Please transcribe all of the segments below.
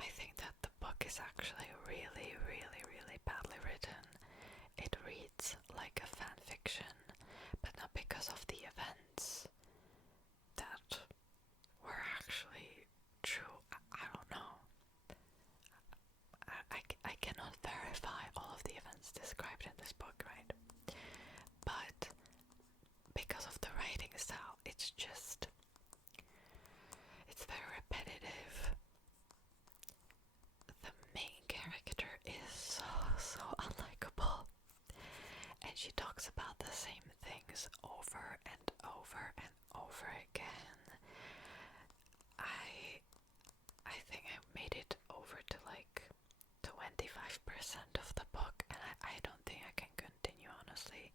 I think that the book is actually really, really, really badly written. It reads like a fan fiction, but not because of the events that were actually true. I don't know. I cannot verify all of the events described in this book, right? But because of the writing style, it's very repetitive. The main character is so unlikable, and she talks about the same things over and over and over again. I think I made it over to like 25% of the book, and I don't think I can continue, honestly,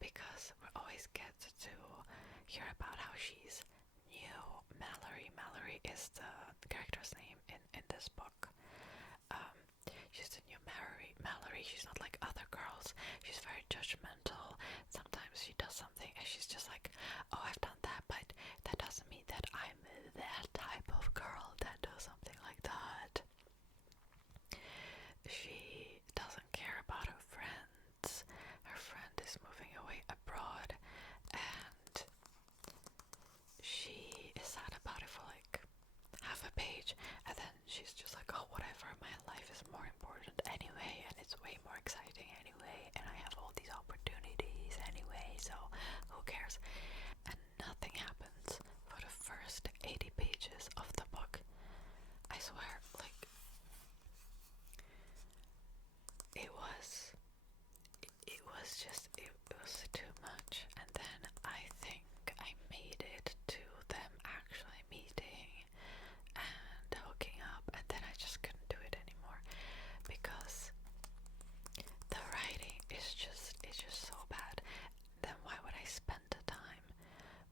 because we always get to hear about how she's new. Mallory is the character's name in this book. She's the new Mallory. She's not like other girls. She's very judgmental. Sometimes she does something and she's just like, oh, I've done that, but that doesn't mean that I'm that type of girl that does something like that. She doesn't care about her friends. Her friend is moving away abroad, and she is sad about it for like half a page, and then she's just like, oh, whatever, my life is more important anyway, and it's way more exciting anyway, and I have all these opportunities anyway, so who cares? And nothing happens for the first 80 pages of the book. I swear, like, it was too much. And then I think I made it to them actually meeting and hooking up, and then I just couldn't do it anymore because the writing is just so bad. Then why would I spend the time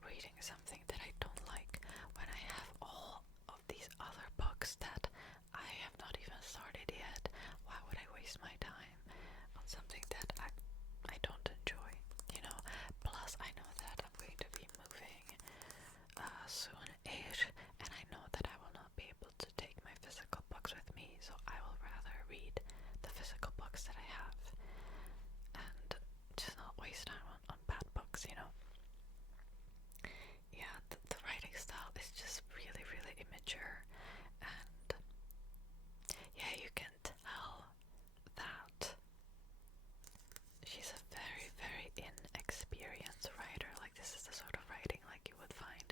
reading something that I don't like when I have all of these other books that I have not even started yet? Why would I waste my time on something that I don't enjoy, you know? Plus, I know that I'm going to be moving soon-ish, and I know that I will not be able to take my physical books with me, so I will rather read the physical books that I have and just not waste time on bad books, you know? Yeah, the writing style is just really, really immature, and yeah, you can tell that she's a very, very inexperienced writer. Like, this is the sort of writing like you would find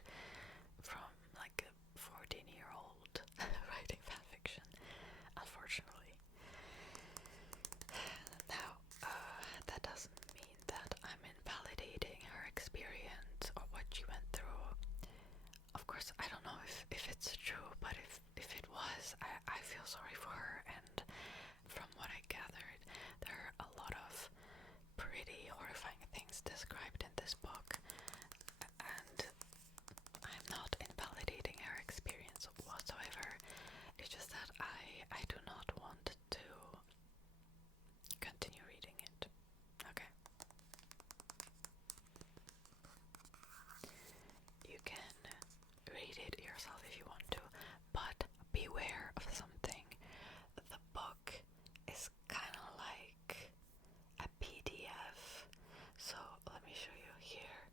from like a 14-year-old writing fanfiction, unfortunately. Now, that doesn't mean that I'm invalidating her experience or what she went through. Of course, I don't know if it's true, but if it was, I feel sorry for her, and from what I gathered, there are a lot of pretty horrifying things described in this book, and I'm not invalidating her experience whatsoever. It's just that I do not want to continue reading it. Okay. You can read it yourself if you want to, but beware of something. The book is kind of like a PDF. So let me show you. Here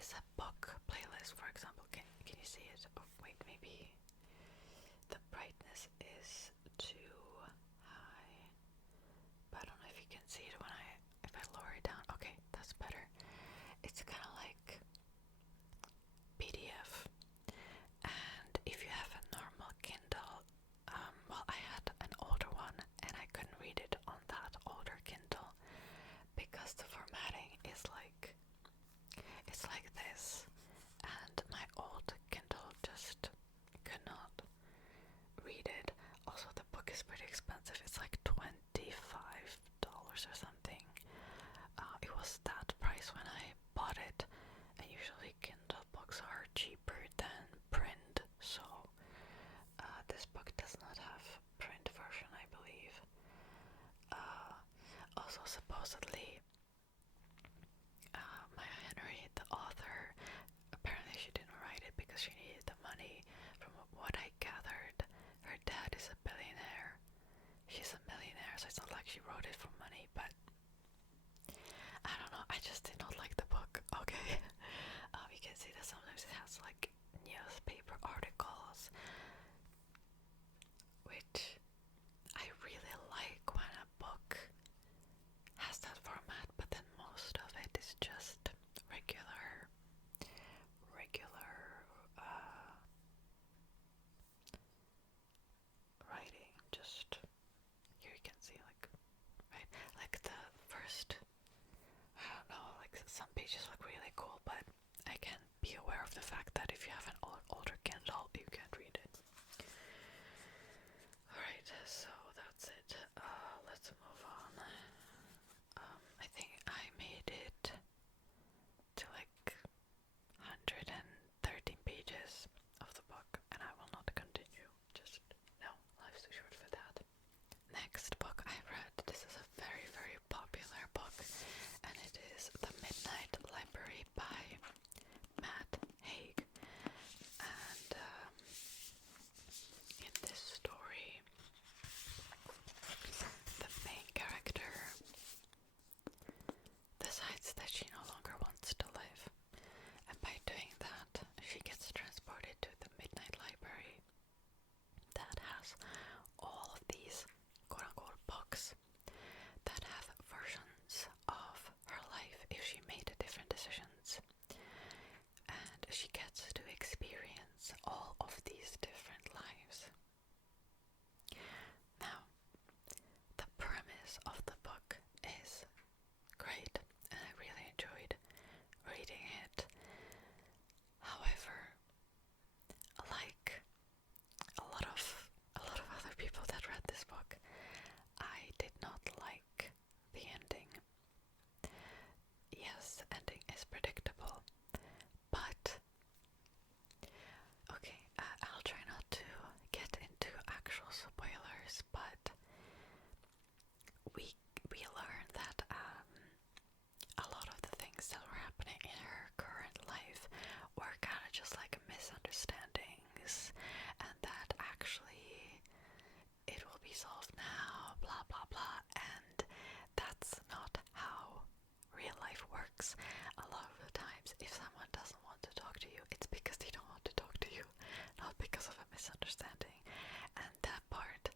is a book playlist, for example. Can you see it? Oh, wait, maybe the brightness is too high, but I don't know if you can see it if I lower it down. Okay, that's better. It's kind of like PDF, and if you have a normal Kindle, well, I had an older one and I couldn't read it on that older Kindle because the formatting is like, it's like this, and my old Kindle just could not read it. Also, the book is pretty expensive. It's like $25 or something. It was that price when I bought it, and usually Kindle books are cheaper than print, so this book does not have print version, I believe. Also, supposedly, Maya Henry, the author, apparently she didn't write it because she needed the money. From what I gathered, her dad is a billionaire has all of these quote-unquote books that have versions of her life if she made different decisions. And she gets to experience all of these different lives. Now, the premise of the book is great, and I really enjoyed reading it. However, like a lot of other people that read this book, I did not like the ending. Yes, the ending is predictable, but okay, I'll try not to get into actual spoilers, but we learn that a lot of the things that were happening in her current life were kind of just like misunderstandings, and that actually it will be solved now, blah blah blah, and that's not how real life works. A lot of the times, if someone doesn't want to talk to you, it's because they don't want to talk to you, not because of a misunderstanding. And that part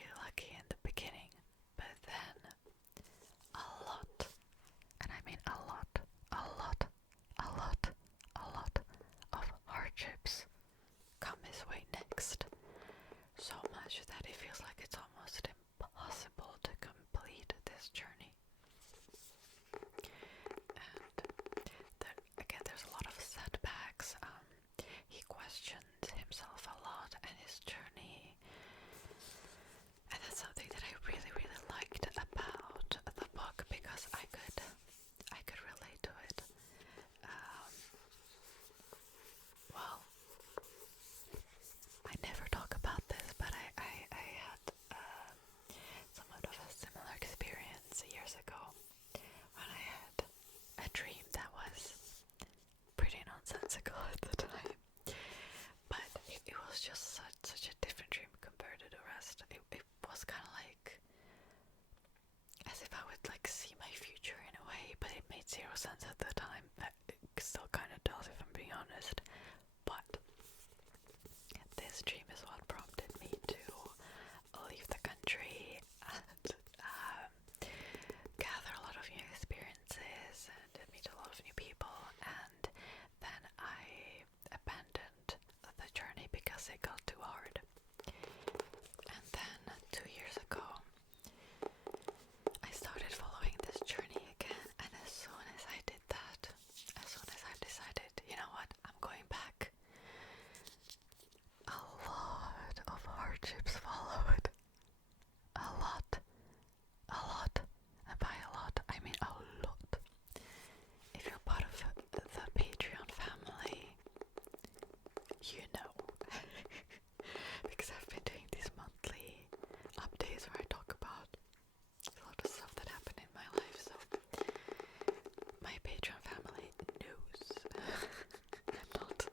really lucky in the beginning, but then a lot, and I mean a lot, a lot, a lot, a lot of hardships come his way next. So much that it feels like it's almost impossible to complete this journey. And again, there's a lot of setbacks. He questions himself a lot and his journey. And that's something that I really, really liked about the book, because I could relate to it. Well, I never talk about this, but I had somewhat of a similar experience years ago when I had a dream that was pretty nonsensical at the time. But it was just such a different dream compared to the rest. It was kind of like as if I would like see my future in a way, but it made zero sense at the time. It still kind of does, if I'm being honest. But this dream is what prompted me to leave the country and gather a lot of new experiences and meet a lot of new people. And then I abandoned the journey because it got too hard. And then 2 years ago, I started following this journey again, and as soon as I did that, as soon as I decided, you know what, I'm going back, a lot of hardships followed. A lot. And by a lot, I mean a lot. If you're part of the Patreon family, you know. Because I've been doing these monthly updates where I talk about a lot of stuff that happened in my life, so my Patreon family knows.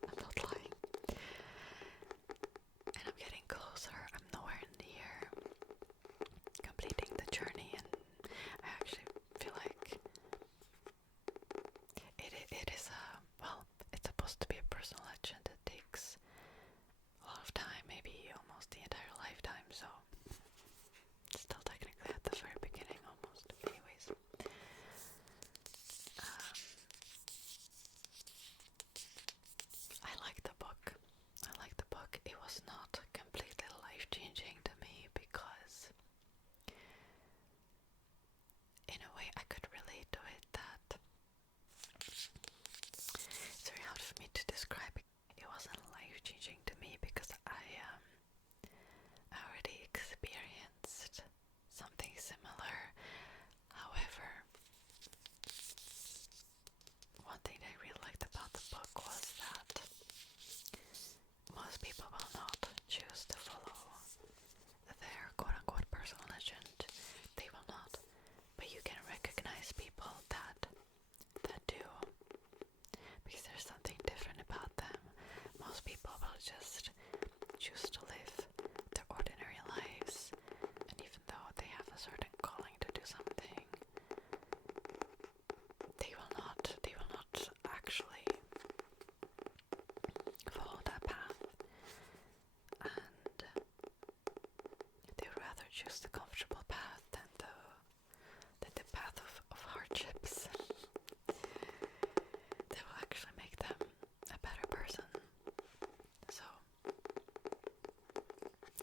I'm not lying. And I'm getting closer. I'm nowhere near completing the journey, and I actually feel like it is it's supposed to be a personal legend that takes a lot of time, maybe almost the entire lifetime, so still technically at the very beginning almost. Anyways, I like the book. It was not completely life-changing to me because in a way I could relate to it, that it's very hard for me to describe it. It wasn't life-changing to me because I already experienced something similar. However, one thing I really liked about the book was that most people will not choose to follow their quote-unquote personal legend. They will not. But you can recognize people that do, because there's something different about them. Most people will just choose to live their ordinary lives, and even though they have a certain calling to do something, they will not actually follow that path, and they would rather choose the comfortable path than the path of hardships that will actually make them a better person. So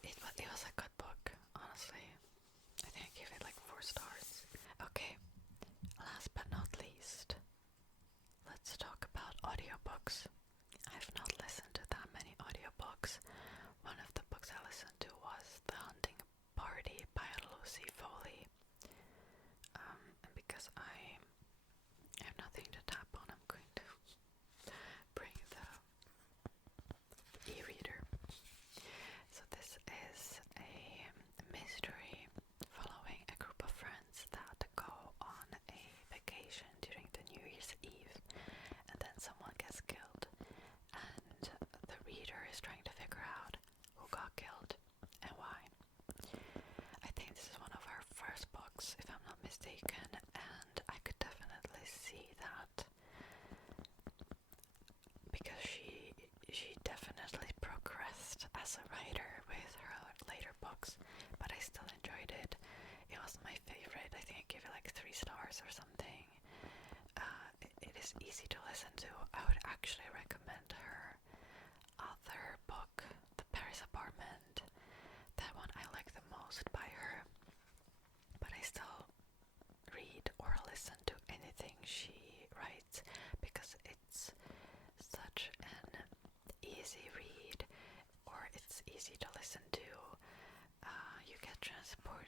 it was a good book, honestly. I think I gave it like 4 stars. Okay, last but not least, let's talk about audiobooks. I've not listened to that many audiobooks. One of the books I listened to was The Hunting Party by Lucy Foley. And because I have nothing to tap on, I'm going to bring the e-reader. So this is a mystery following a group of friends that go on a vacation during the New Year's Eve, and then someone gets killed, and the reader is trying to figure out who got killed and why. I think this is one of her first books, if I'm not mistaken, and I could definitely see that, because she definitely progressed as a writer with her later books, but I still hours or something. It is easy to listen to. I would actually recommend her other book, The Paris Apartment. That one I like the most by her, but I still read or listen to anything she writes because it's such an easy read, or it's easy to listen to. You get transported